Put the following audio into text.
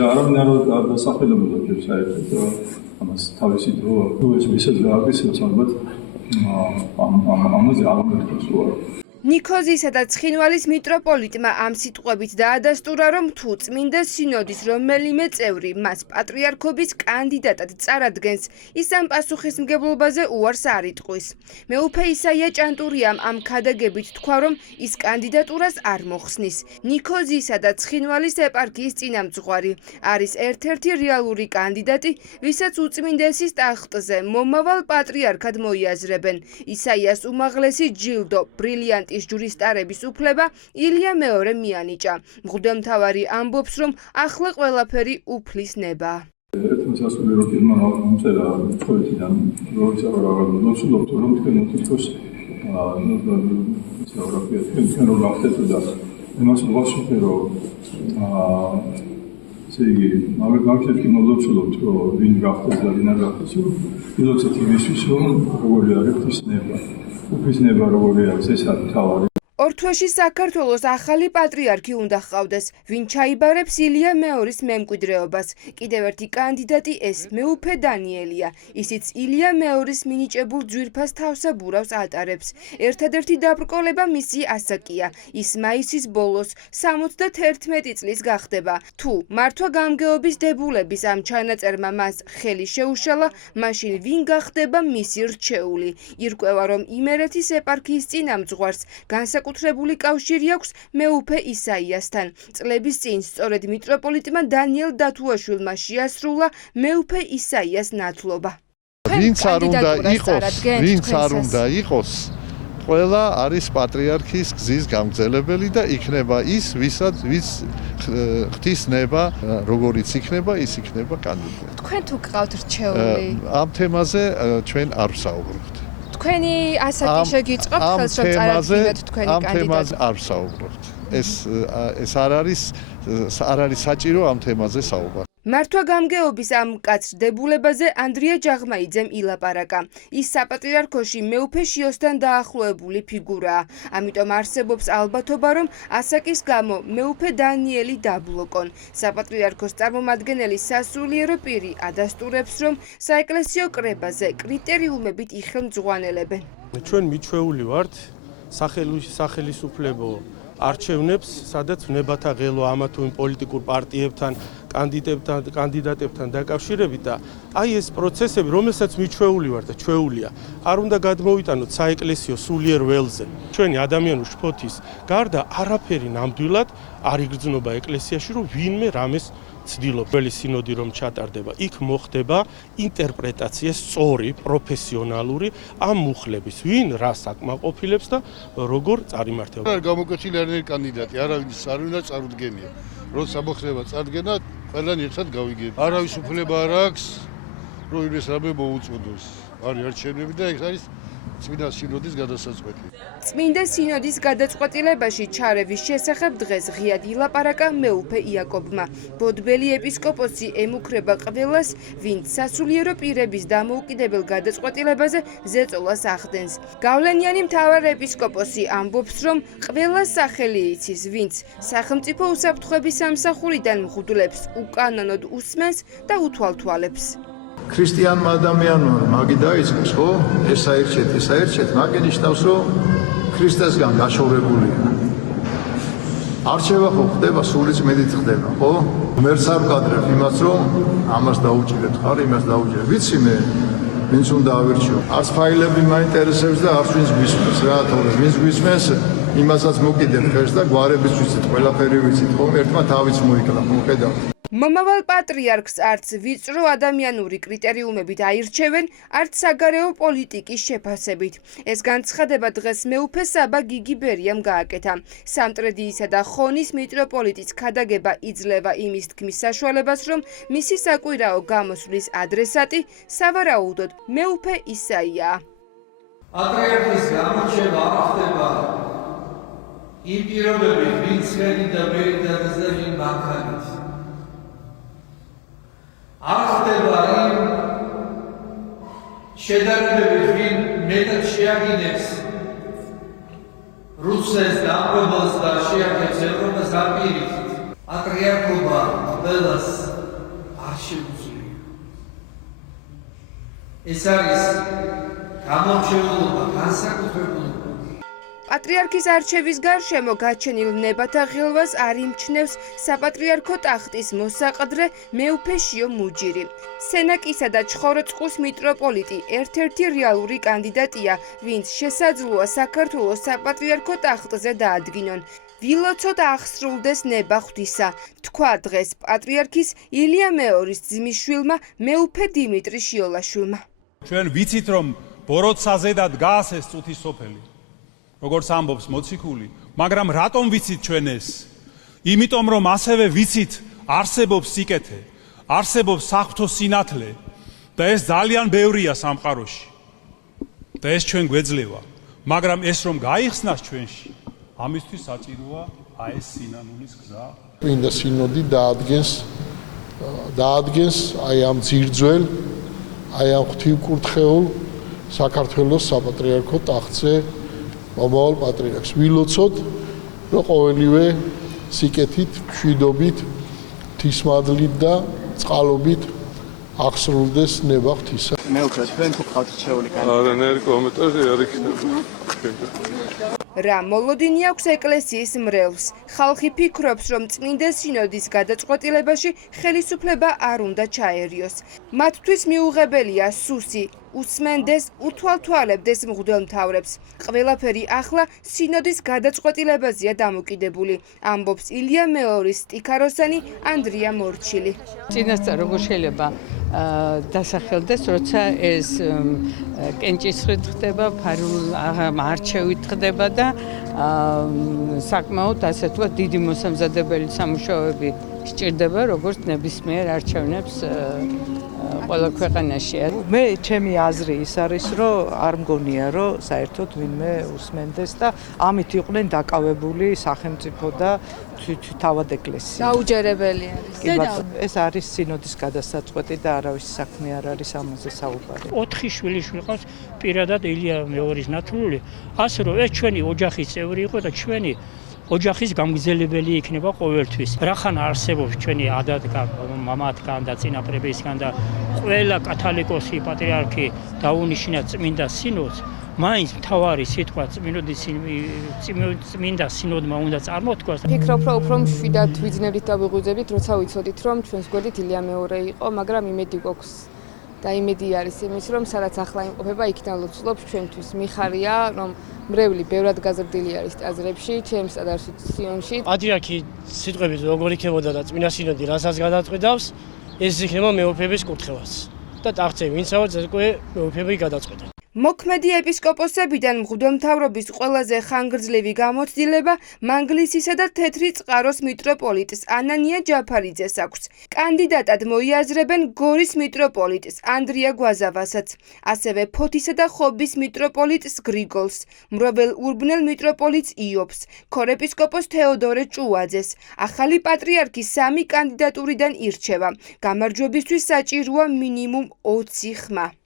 და არავინ არ დასახელებულა ჯერ საერთოდ ამას თავისი დრო ეს ისე გააკეთეს ალბათ ამაზე არ მეთქვა. ნიქოზისა და ცხინვალის მიტროპოლიტმა ამ სიტყვებით დაადასტურა, რომ თუ წმინდა სინოდის რომელიმე წევრი მას პატრიარქობის კანდიდატად წარადგენს, ის ამ პასუხისმგებლობაზე უარს არ იტყვის. მეუფე ისაია ჭანტურიამ ამ ქადაგებით თქვა, რომ ის კანდიდატურას არ მოხსნის. ნიქოზისა და ცხინვალის ეპარქიის წინამძღვარი არის ერთ-ერთი რეალური კანდიდატი, ვისაც უწმინდესის ტახტზე მომავალ პატრიარქად მოიაზრებენ. ისაიას უმაღლესი ჯილდო ბრილიანტი ის ჯურისტარების უფლება ილია მეორე მიანიჭა. მღვდელმთავარი ამბობს, რომ ახლა ყველაფერი უფლის ნება. ერთმა სასულიერო პირმა მომწერა ყოველდღიდან როგორ ნოცულობთ რომ თქვენ თვითონ თქვენ რომ გახდეთ და იმას ვაშუქე რომ ესე იგი მაგალითად მოდოცულობთ რომ ვინ გახდეს და ვინ არ გახდეს ილოცეთ იმისთვის რომ როგორი არის ღვთისნება. უფისნება როგორი არის ეს არის თავარი. ორ თვეში საქართველოს ახალი პატრიარქი უნდა ჰყავდეს, ვინ ჩაიბარებს ილია მეორის მემკვიდრეობას. კიდევ ერთი კანდიდატი ეს მეუფე დანიელია. ისიც ილია მეორის მინიჭებულ ძვირფას თავსაბურავს ატარებს. ერთადერთი დაბრკოლება მისი ასაკია. ის მაისის ბოლოს 71 წლის გახდება. თუ მართვა გამგეობის დებულების ამ ჩანაწერმა მას ხელი შეუშალა, მაშინ ვინ გახდება მისი რჩეული. ირკვევა, რომ იმერეთის ეპარქიის წინამძღვარს განსაკუთრებული კავშირი აქვს მეუფე ისაიასთან. წლების წინ სწორედ მიტროპოლიტმა დანიელ დათუაშვილმა შეასრულა მეუფე ისაიას ნათლობა. ვინც არ უნდა იყოს, ყველა არის პატრიარქის გზის გამგზელებელი და იქნება ის, ვისაც ღვთისნება, როგორიც იქნება, ის იქნება კანდიდატი. თქვენ თუ გყავთ რჩეული? ამ თემაზე ჩვენ არ ვსაუბრობთ. თქვენი ასაკი შეგიწყობთ ხელს რომ წარადგინოთ თქვენი კანდიდატი? ამ თემაზე არ ვსაუბრობთ. ეს არ არის საჭირო ამ თემაზე საუბარი. მართვა გამგეობის ამ მკაცრ დებულებაზე ანდრია ჯაღმაიძემ ილაპარაკა. ის საპატრიარქოში მეუფე შიოსთან დაახლოებული ფიგურაა. ამიტომ არსებობს ალბათობა, რომ ასაკის გამო მეუფე დანიელი დაბლოკონ. საპატრიარქოს წარმომადგენელი სასულიერო პირი ადასტურებს, რომ საეკლესიო კრებაზე კრიტერიუმებით იხელმძღვანელებენ. ჩვენ მიჩვეული ვართ სახელისუფლებო არჩევნებს, სადაც ვნებათა ღელვა ამა თუ იმ პოლიტიკურ პარტიებთან, კანდიდატებთან დაკავშირებით და აი ეს პროცესები, რომელსაც მიჩვეული ვართ და ჩვეულია, არ უნდა გადმოვიტანოთ საეკლესიო სულიერ ველზე. ჩვენი ადამიანური შფოთის გარდა არაფერი ნამდვილად არ იგრძნობა ეკლესიაში, რომ ვინმე რამეს ცდილობს. ველი სინოდი რომ ჩატარდება, იქ მოხდება ინტერპრეტაცია სწორი, პროფესიონალური ამ მუხლების, ვინ რა საკმაყოფილებს და როგორ წარიმართება. არ გამოკვეთილი არანაირი კანდიდატი, არავის არ უნდა წარუდგენია. როცა მოხდება წარდგენა, ყველანი ერთად გავიგებ. არავის უფლება არ აქვს, რომ იმის რამე მოუწოდოს. არის არჩევნები და ეს არის წმინდა სინოდის გადასაწყვეტი. წმინდა სინოდის გადაწყვეტილებაში ჩარევის შესახებ დღეს ღიად ილაპარაკა მეუფე იაკობმა. ბოდბელი ეპისკოპოსი ემუქრება ყველას, ვინც სასულიერო პირების დამოუკიდებელ გადაწყვეტილებაზე ზეწოლას ახდენს. გავლენიანი მთავარ ეპისკოპოსი ამბობს, რომ ყველას სახელი იცის, ვინც სახელმწიფო უსაფრთხოების სამსახურიდან მღვდლებს უკანონოდ უსმენს და უთვალთვალებს. ქრისტიანმა ადამიანმა მაგი დაიწყოს, ხო? ეს საერთოდ მაგი ნიშნავს, რომ ქრისტესგან გაშორებულია. არჩევა ხო ხდება, სული წმედით ხდება, ხო? მერც არ ვკადრებ იმას, რომ ამას დაუჭირეთ, ხარ იმას დაუჭირეთ. ვიცი მე, ვინც უნდა ავირჩიო. არც ფაილები მაინტერესებს და არც ვინც გვისმენს რა, თორე ვინც გვისმენს, იმასაც მოკიდებ ხელს და გვარების ვიცით, ყველაფერი ვიცით, ხო? ერთმა თავიც მოიკლა, მოხედავ. მომავალ პატრიარქს არც ვიწრო ადამიანური კრიტერიუმებით აირჩევენ, არც საგარეო პოლიტიკის შეფასებით. ეს განცხადება დღეს მეუფე საბა გიგი ბერიამ გააკეთა. სამტრედიისა და ხონის მიტროპოლიტის ქადაგება იძლევა იმის თქმის საშუალებას, რომ მისი საკვირაო გამოსვლის ადრესატი სავარაუდოდ მეუფე ისაიაა. პატრიარქის გამორჩევა არ ხდება იმ პირობებით, ვინც ხელი და ბერი დადასდა იმ ბანკანით. არ ხდება იმ შედარებებით, ვინ მეტად შეაგინებს რუსეთს და ამბობს და შეაგებს ევროპას აპირით. პატრიარქობა ყველას ეს არის გამორჩეულობა, განსაკუთრებულობა. პატრიარქის არჩევის გარშემო გაჩენილ ნებათა ღილვას არ იმჩნევს საპატრიარქო ტახტის მოსაყდრე მეუფე შიო მუჯირი. სენაკისა და ჩხოროწყუს მიტროპოლიტი ერთ-ერთი რეალური კანდიდატია, ვინც შესაძლოა საქართველოს საპატრიარქო ტახტზე დაადგინონ. ვილოცოთ აღსრულდეს ნება ღვთისა, თქვა დღეს პატრიარქის ილია მეორის ძმისშვილმა მეუფე დიმიტრი შიოლაშვილმა. ჩვენ ვიცით, რომ ბოროტსაზე და დგას ეს წუთის სოფელი. როგორც ამბობს მოციქული, მაგრამ რატომ ვიცით ჩვენ ეს? იმიტომ რომ ასევე ვიცით, არსებობს სიკეთე, არსებობს საღვთო სინათლე და ეს ძალიან ბევრია სამყაროში. და ეს ჩვენ გვეძლევა, მაგრამ ეს რომ გაიხსნას ჩვენში, ამისთვის საჭიროა ეს სინანულის გზა. წმინდა სინოდი დაადგენს აი ამ ძირძველ, აი ამ ღვთივკურთხეულ საქართველოს საპატრიარქო ტახტზე მომავალ პატრიარქს. ვილოცოთ, რომ ყოველივე სიკეთით, მშვიდობით, ღვთისმადლით და წყალობით აღსრულდეს ნება ღვთისა. მე ვქრა თქვენ თუ გყავთ რჩეული არანაირი კომენტარი არ იქნება. რა მოლოდინი აქვს ეკლესიის მრევლს. ხალხი ფიქრობს, რომ წმინდა სინოდის გადაწყვეტილებაში ხელისუფლება არ უნდა ჩაერიოს. მათთვის მიუღებელია სუსი, უსმენდეს, უთვალთვალებდეს მღვდელმთავრებს. ყველაფერი ახლა სინოდის გადაწყვეტილებაზეა დამოკიდებული, ამბობს ილია მეორის სტიქაროსანი არია მორჩილი. წინასწარ როგორ შეიძლება დასახელდეს, როცა ეს კენჭისყრით ხდება, არჩევით ხდება და საკმაოდ ასე ვთქვათ დიდი მოსამზადებელი სამუშაოები სჭირდება, როგორც ნებისმიერ არჩევნებს ყველა ქვეყანაში. მე ჩემი აზრი ის არის, რომ არ მგონია, რომ საერთოდ ვინმე უსმენდეს და ამით იყვნენ დაკავებული სახელმწიფო და თავად ეკლესია. დაუჯერებელი არის. ეს არის სინოდის გადასაწყვეტი და არავის საქმე არ არის ამაზე საუბარი. 4 შვილი ყავს პირადად ილია მეორის ნათლული, ასე რომ ეს ჩვენი ოჯახის წევრი იყო და ჩვენი ოჯახის გამგზელებელი იქნება ყოველთვის. რახან არსებობს ჩვენი ადათგან, მამათგან და წინაპრებისგან და ყველა კათოლიკოსი პატრიარქი დაუნიშნა წმინდა სინოდს, მაინც მთავარი სიტყვა წმინდა სინოდმა უნდა წარმოთქვას. ფიქრობ, რომ უფრო მშვიდად ვიძნებით და ვიღვიძებით, როცა ვიცოდით, რომ ჩვენს გვერდით ილია მეორე იყო, მაგრამ იმედი გვაქვს. და იმედი არის იმის, რომ სადაც ახლა იმყოფება, იქიდან ლოცულობს ჩვენთვის. მიხარია, რომ მრევლი ბევრად გაზრდილი არის ტაძრებში, ჩემს ტაძარში სიონში. პატრიარქი სიტყვებით როგორ იქნებოდა და წმინდა სინოდი რასაც გადაწყვეტავს, ეს იქნება მეუფეების კურთხევაც. და ტახტზე ვინცავად უკვე მეუფეები გადაწყვეტა. მოქმედი ეპისკოპოსებიდან მღვდელმთავრობის ყველაზე ხანგრძლივი გამოცდილება მანგლისისა და თეთრი წყაროს მიტროპოლიტს ანანია ჯაფარიძეს აქვს. კანდიდატად მოიაზრებენ გორის მიტროპოლიტს ანდრია გვაზავასაც, ასევე ფოთისა და ხობის მიტროპოლიტს გრიგოლს, მრობელ ურბნელ მიტროპოლიტს იობს, ქორეპისკოპოს თეოდორე ჭუაძეს. ახალი პატრიარქი 3 კანდიდატურიდან ირჩევა. გამარჯვებისთვის საჭიროა მინიმუმ 20 ხმა.